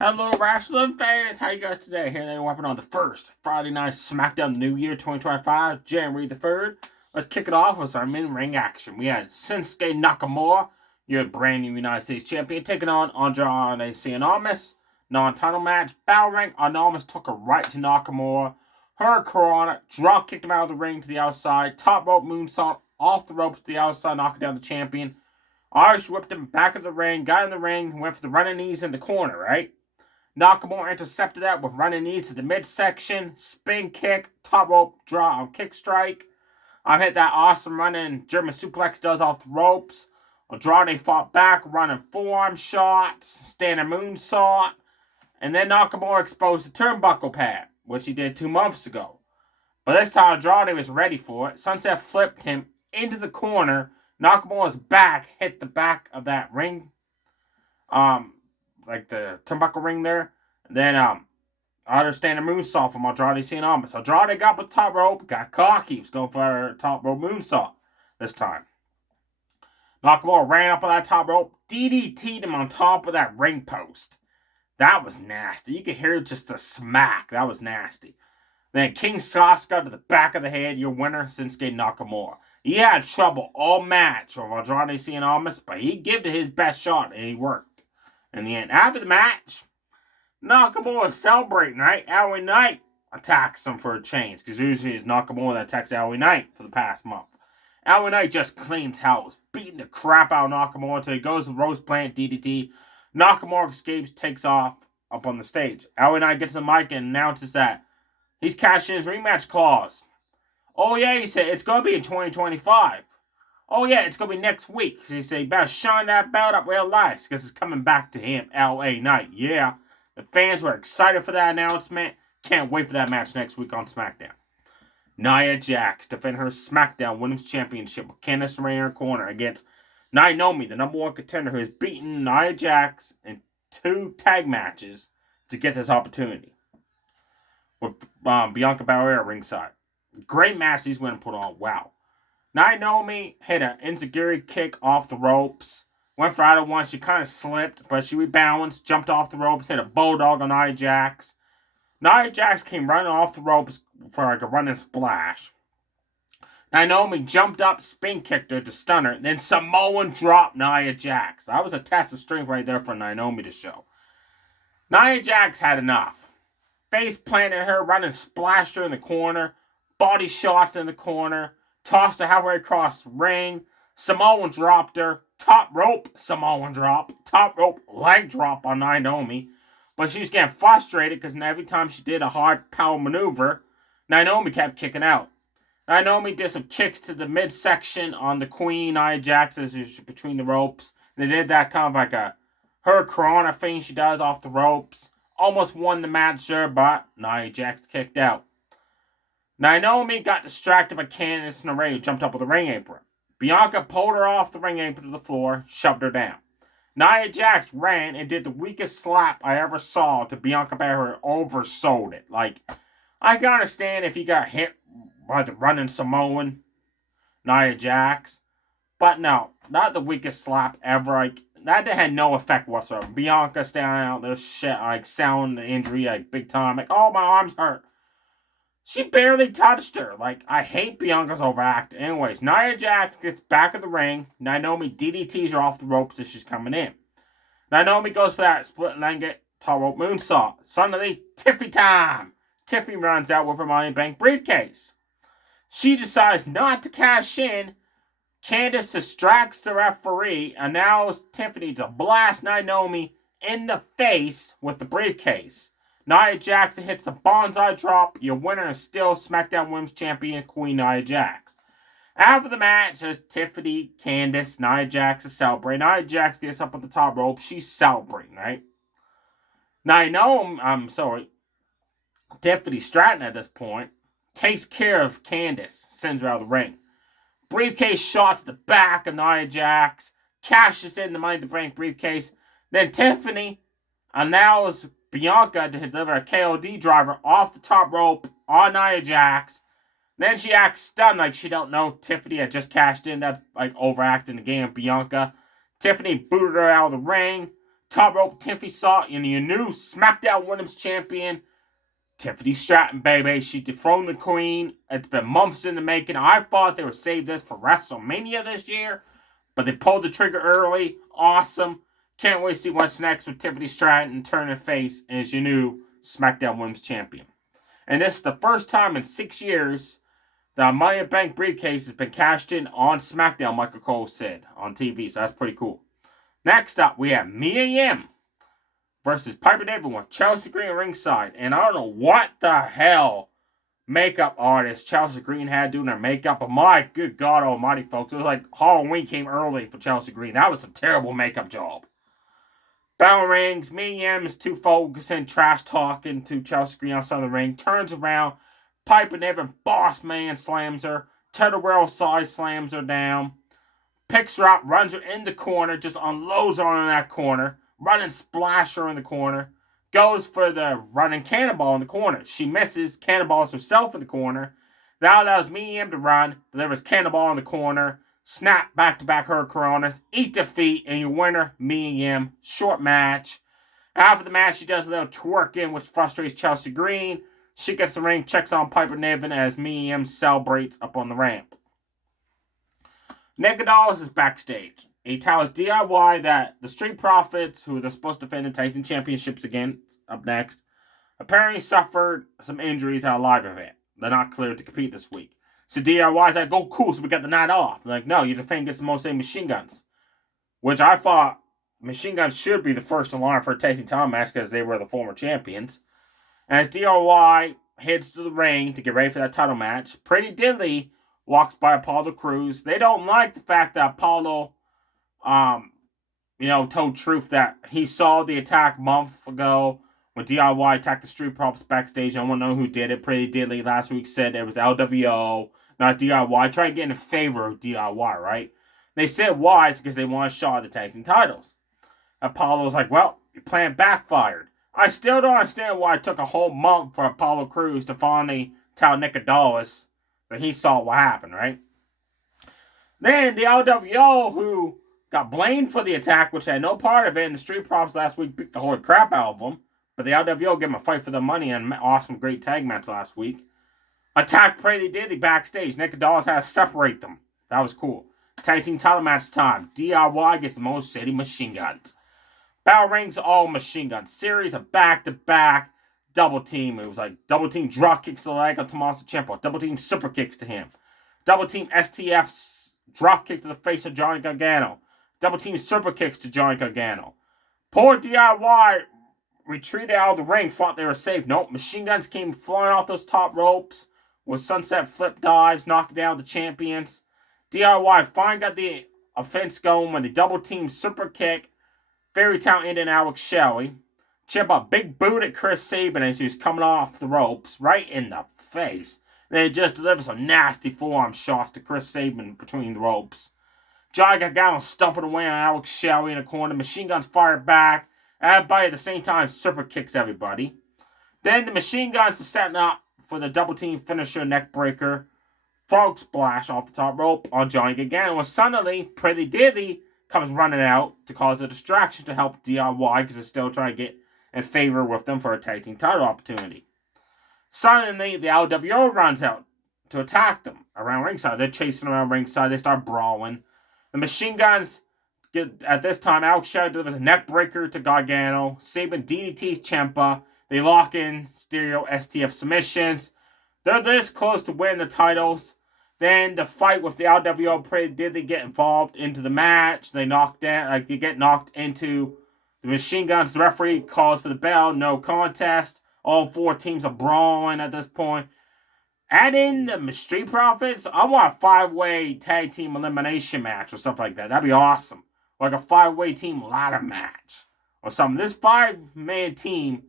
Hello, wrestling fans. How you guys today? Here they weapon on the first Friday Night SmackDown New Year 2025, January the 3rd. Let's kick it off with some in-ring action. We had Shinsuke Nakamura, your brand new United States champion, taking on Andrade Cien non-title match. Battle ring, Anonymous took a right to Nakamura. Her Corona, drop kicked him out of the ring to the outside. Top rope moonsault off the ropes to the outside, knocking down the champion. Irish whipped him back into the ring, got in the ring, went for the running knees in the corner, right? Nakamura intercepted that with running knees to the midsection, spin kick, top rope draw, kick strike. Hit that awesome running German suplex does off the ropes. Andrade fought back, running forearm shots, standing moonsault. And then Nakamura exposed the turnbuckle pad, which he did 2 months ago. But this time Andrade was ready for it. Sunset flipped him into the corner. Nakamura's back hit the back of that ring. Like the turnbuckle ring there. And then understand the moonsault from Andrade Cien Andrade got the top rope, got cocky. He was going for a top rope moonsault this time. Nakamura ran up on that top rope, DDT'd him on top of that ring post. That was nasty. You could hear just a smack. That was nasty. Then King Sasuke to the back of the head, your winner, Shinsuke Nakamura. He had trouble all match with Andrade Cien but he gave it his best shot and he worked. In the end, after the match, Nakamura is celebrating, right? LA Knight attacks him for a change, because usually it's Nakamura that attacks LA Knight for the past month. LA Knight just cleans house, beating the crap out of Nakamura until he goes to the Rose Plant DDT. Nakamura escapes, takes off up on the stage. LA Knight gets the mic and announces that he's cashing his rematch clause. Oh yeah, he said, it's going to be in 2025. Oh yeah, it's going to be next week. So he said, you better shine that belt up real nice, because it's coming back to him, LA Knight. Yeah. The fans were excited for that announcement. Can't wait for that match next week on SmackDown. Nia Jax defend her SmackDown Women's Championship with Candice LeRae in her corner against Naomi, the #1 contender who has beaten Nia Jax in 2 tag matches to get this opportunity. With Bianca Belair ringside. Great match these women put on. Wow. Naomi hit an enziguri kick off the ropes. Went for either one. She kind of slipped, but she rebalanced, jumped off the ropes, hit a bulldog on Nia Jax. Nia Jax came running off the ropes for like a running splash. Naomi jumped up, spin kicked her to stun her, then Samoan dropped Nia Jax. That was a test of strength right there for Naomi to show. Nia Jax had enough. Face planted her, running splashed her in the corner, body shots in the corner, tossed her halfway across the ring. Samoan dropped her. Top rope Samoan drop. Top rope leg drop on Naomi. But she was getting frustrated because every time she did a hard power maneuver, Naomi kept kicking out. Naomi did some kicks to the midsection on the Queen, Nia Jax, as she's between the ropes. They did that kind of like a her Corona thing she does off the ropes. Almost won the match there, but Nia Jax kicked out. Naomi got distracted by Candice LeRae, who jumped up with a ring apron. Bianca pulled her off the ring apron to the floor, shoved her down. Nia Jax ran and did the weakest slap I ever saw to Bianca Belair, oversold it. Like, I can understand if you got hit by the running Samoan, Nia Jax, but no, not the weakest slap ever. Like, that had no effect whatsoever. Bianca standing out there, shit, like, selling the injury, like, big time. Like, oh, my arm's hurt. She barely touched her. Like, I hate Bianca's overact. Anyways, Nia Jax gets back of the ring. Naomi DDTs her off the ropes as she's coming in. Naomi goes for that split-legged top rope moonsault. Suddenly, Tiffy time. Tiffy runs out with her Money Bank briefcase. She decides not to cash in. Candice distracts the referee and allows Tiffany to blast Naomi in the face with the briefcase. Nia Jax hits the bonsai drop. Your winner is still SmackDown Women's Champion, Queen Nia Jax. After the match, there's Tiffany, Candice, Nia Jax is celebrating. Nia Jax gets up on the top rope. She's celebrating, right? Tiffany Stratton at this point takes care of Candice, sends her out of the ring. Briefcase shot to the back of Nia Jax, cashes in the Money in the Bank briefcase. Then Tiffany allows Bianca to deliver a KOD driver off the top rope on Nia Jax. Then she acts stunned like she don't know Tiffany had just cashed in. That's like overacting the game of Bianca. Tiffany booted her out of the ring. Top rope, Tiffany saw in your new SmackDown Women's Champion, Tiffany Stratton, baby. She dethroned the Queen. It's been months in the making. I thought they would save this for WrestleMania this year, but they pulled the trigger early. Awesome. Can't wait to see what's next with Tiffany Stratton turning face as your new SmackDown Women's Champion. And this is the first time in 6 years the Money in the Bank briefcase has been cashed in on SmackDown, Michael Cole said on TV, so that's pretty cool. Next up, we have Mia Yim versus Piper Niven with Chelsea Green ringside. And I don't know what the hell makeup artist Chelsea Green had doing her makeup, but my good God almighty, folks, it was like Halloween came early for Chelsea Green. That was a terrible makeup job. Bell rings. Mia Yim is too focused and trash talking to Chelsea Green outside the ring. Turns around. Piper Niven, boss man, slams her. Turtle World side slams her down. Picks her up, runs her in the corner, just unloads her on that corner. Running splash her in the corner. Goes for the running cannonball in the corner. She misses, cannonballs herself in the corner. That allows Mia Yim to run, delivers cannonball in the corner. Snap back-to-back hurricanranas. Eat defeat, and your winner, Mia Yim. Short match. After the match, she does a little twerking, which frustrates Chelsea Green. She gets the ring, checks on Piper Niven as Mia Yim celebrates up on the ramp. Nikki Dallas is backstage. He tells DIY that the Street Profits, who they're supposed to defend the Titan Championships against up next, apparently suffered some injuries at a live event. They're not cleared to compete this week. So DIY's like, oh, cool, so we got the night off. They're like, no, you defend against the Mosaic Machine Guns. Which I thought Machine Guns should be the first in line for a tag team title match because they were the former champions. And as DIY heads to the ring to get ready for that title match, Pretty Diddley walks by Apollo Crews. They don't like the fact that Apollo, told Truth that he saw the attack a month ago when DIY attacked the Street Profits backstage. I don't know who did it. Pretty Diddley last week said it was LWO, not DIY. Trying to get in favor of DIY, right? They said why? It's because they want a shot at the tag team titles. Apollo's like, well, your plan backfired. I still don't understand why it took a whole month for Apollo Crews to finally tell Nikki Dallas that he saw what happened, right? Then the LWO, who got blamed for the attack, which had no part of it, and the Street Profits last week beat the holy crap out of them, but the LWO gave them a fight for the money and an awesome, great tag match last week. Attacked Pretty Diddley backstage. Nikki Dallas had to separate them. That was cool. Tag team title match time. DIY gets the Most City Machine Guns. Battle rings, all machine gun series of back-to-back double team moves, like double team drop kicks to the leg of Tommaso Ciampa, double team super kicks to him, double team STF drop kick to the face of Johnny Gargano, double team super kicks to Johnny Gargano. Poor DIY retreated out of the ring, thought they were safe. Nope, machine guns came flying off those top ropes with sunset flip dives, knocking down the champions. DIY finally got the offense going when the double team super kick. Fairy Town ended Alex Shelley. Ciampa big boot at Chris Sabin as he was coming off the ropes, right in the face. Then he just delivers some nasty forearm shots to Chris Sabin between the ropes. Johnny Gargano stumping away on Alex Shelley in the corner. Machine Guns fired back. Everybody at the same time super kicks everybody. Then the Machine Guns are setting up for the double team finisher neck breaker. Frog splash off the top rope on Johnny Gargano. And suddenly, Pretty Diddley comes running out to cause a distraction to help DIY because they're still trying to get in favor with them for a tag team title opportunity. Suddenly, the LWO runs out to attack them around ringside. They're chasing around ringside. They start brawling. The Machine Guns get, at this time, Alex Shelley delivers a neck breaker to Gargano. Sabin DDTs Ciampa. They lock in stereo STF submissions. They're this close to winning the titles. Then the fight with the LWO, Pretty Diddley get involved into the match. They get knocked into the Machine Guns. The referee calls for the bell. No contest. All four teams are brawling at this point. Add in the Street Profits. I want a 5-way tag team elimination match or something like that. That'd be awesome. Like a 5-way team ladder match or something. This 5-man team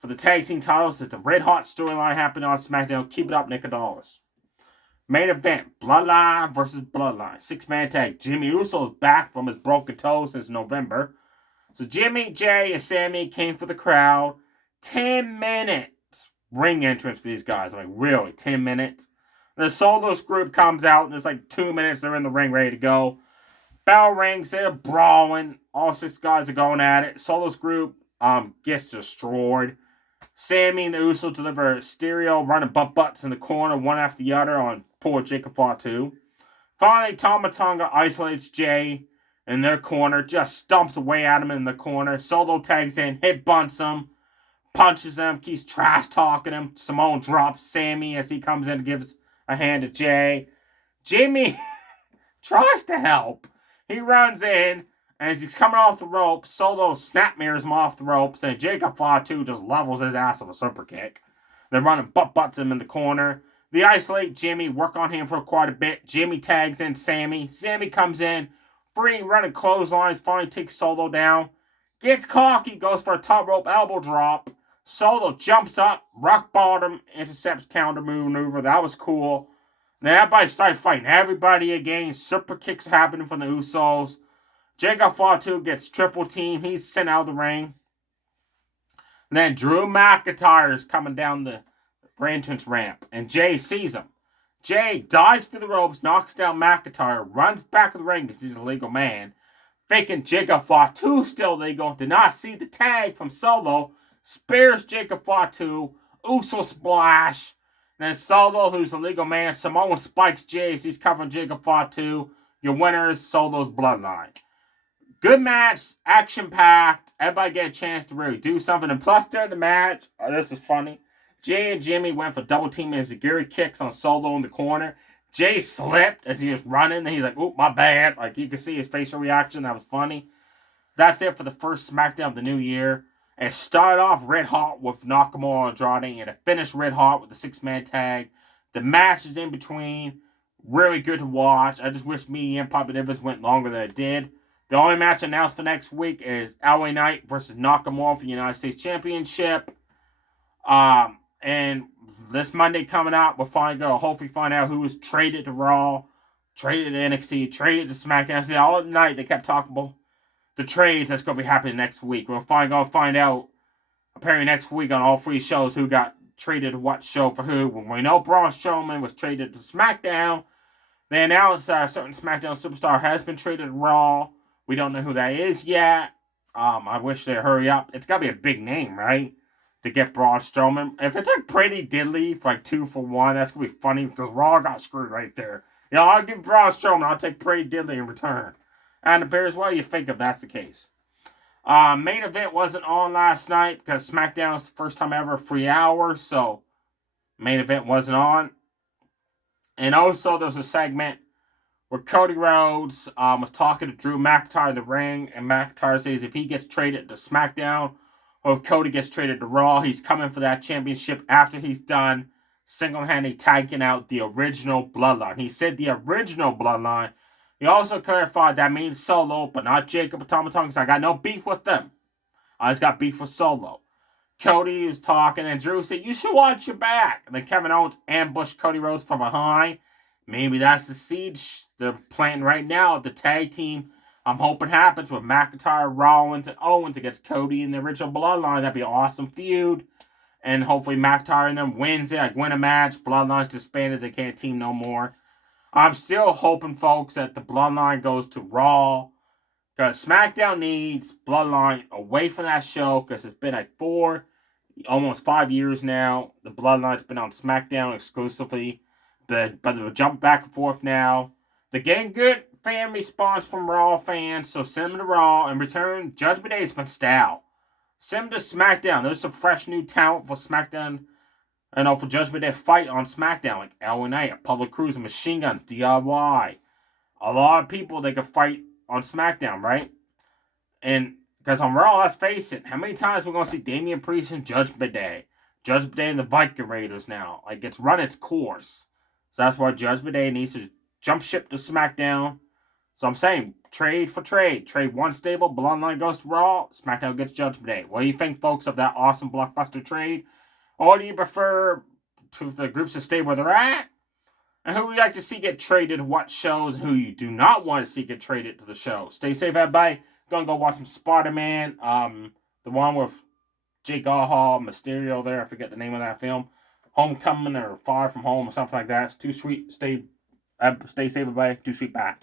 for the tag team titles. It's a red hot storyline happening on SmackDown. Keep it up, Nikki Dallas. Main event, Bloodline versus Bloodline. 6-man tag. Jimmy Uso is back from his broken toe since November. So Jimmy, Jay, and Sammy came for the crowd. 10 minutes ring entrance for these guys. I'm like, really? 10 minutes? The Solos group comes out, and there's like 2 minutes they're in the ring ready to go. Bell rings, they're brawling. All 6 guys are going at it. Solo's group gets destroyed. Sammy and the Usos deliver stereo running butts in the corner, one after the other on poor Jacob Fatu. Finally, Tama Tonga isolates Jay in their corner, just stumps away at him in the corner. Solo tags in, hit bunts him, punches him, keeps trash talking him. Simone drops Sammy as he comes in and gives a hand to Jay. Jimmy tries to help. He runs in, and as he's coming off the rope, Solo snap mirrors him off the ropes, and Jacob Fatu just levels his ass with a super kick. They're running butts him in the corner. They isolate Jimmy, work on him for quite a bit. Jimmy tags in Sammy. Sammy comes in, free running clotheslines, finally takes Solo down. Gets cocky, goes for a top rope elbow drop. Solo jumps up, rock bottom, intercepts counter maneuver. That was cool. Then everybody started fighting everybody again. Super kicks happening from the Usos. Jacob Fatu gets triple team. He's sent out of the ring. And then Drew McIntyre is coming down the entrance ramp, and Jay sees him. Jay dives through the ropes, knocks down McIntyre, runs back to the ring because he's a legal man. Faking Jacob Fatu still legal. Did not see the tag from Solo. Spares Jacob Fatu. Uso splash. Then Solo, who's a legal man, Simone spikes Jay as he's covering Jacob Fatu. Your winner is Solo's Bloodline. Good match, action-packed. Everybody get a chance to really do something. And plus, during the match, this was funny. Jay and Jimmy went for double team and Zagiri kicks on Solo in the corner. Jay slipped as he was running, and he's like, "Oop, my bad." Like, you can see his facial reaction. That was funny. That's it for the first SmackDown of the new year. It started off red hot with Nakamura and Andrade, and it finished red hot with the 6-man tag. The matches in between, really good to watch. I just wish me and Papa Divas went longer than it did. The only match announced for next week is LA Knight versus Nakamura for the United States Championship. And this Monday coming out, we'll hopefully find out who was traded to Raw, traded to NXT, traded to SmackDown. See, all night they kept talking about the trades that's going to be happening next week. We'll find out apparently next week on all 3 shows who got traded to what show for who. When we know Braun Strowman was traded to SmackDown, they announced a certain SmackDown superstar has been traded to Raw. We don't know who that is yet. I wish they'd hurry up. It's got to be a big name, right? To get Braun Strowman. If it's like Pretty Diddley for like 2 for 1, that's going to be funny because Raw got screwed right there. Yeah, I'll give Braun Strowman. I'll take Pretty Diddley in return. And the Bears, what do you think if that's the case? Main event wasn't on last night because SmackDown was the first time ever 3 hours, so main event wasn't on. And also there was a segment where Cody Rhodes was talking to Drew McIntyre in the ring, and McIntyre says if he gets traded to SmackDown, or if Cody gets traded to Raw, he's coming for that championship after he's done single-handedly tagging out the original Bloodline. He said the original Bloodline. He also clarified that means Solo, but not Jacob or Tama Tonga, because I got no beef with them. I just got beef with Solo. Cody was talking, and Drew said, "You should watch your back." And then Kevin Owens ambushed Cody Rhodes from behind. Maybe that's the seed they're planting right now of the tag team. I'm hoping happens with McIntyre, Rollins, and Owens against Cody in the original Bloodline. That'd be an awesome feud. And hopefully McIntyre and them wins it. Like win a match. Bloodline's disbanded. They can't team no more. I'm still hoping, folks, that the Bloodline goes to Raw. Because SmackDown needs Bloodline away from that show. Because it's been like almost 5 years now. The Bloodline's been on SmackDown exclusively. But they'll jump back and forth now. They're getting good fan response from Raw fans, so send them to Raw. In return, Judgment Day has been stale. Send them to SmackDown. There's some fresh new talent for SmackDown. For Judgment Day fight on SmackDown, like LA Knight, Apollo Crews, Machine Guns, DIY. A lot of people they could fight on SmackDown, right? And because on Raw, let's face it, how many times we're going to see Damian Priest and Judgment Day? Judgment Day and the Viking Raiders now. Like, it's run its course. So that's why Judgment Day needs to jump ship to SmackDown. So I'm saying, trade for trade. Trade one stable, Bloodline goes to Raw, SmackDown gets Judgment Day. What do you think, folks, of that awesome blockbuster trade? Or do you prefer to the groups to stay where they're at? And who would you like to see get traded to what shows, and who you do not want to see get traded to the show? Stay safe, everybody. Gonna go watch some Spider-Man. The one with Jake Gyllenhaal, Mysterio there. I forget the name of that film. Homecoming or Far From Home or something like that. It's too sweet. Stay safe, everybody. Too sweet. Bye.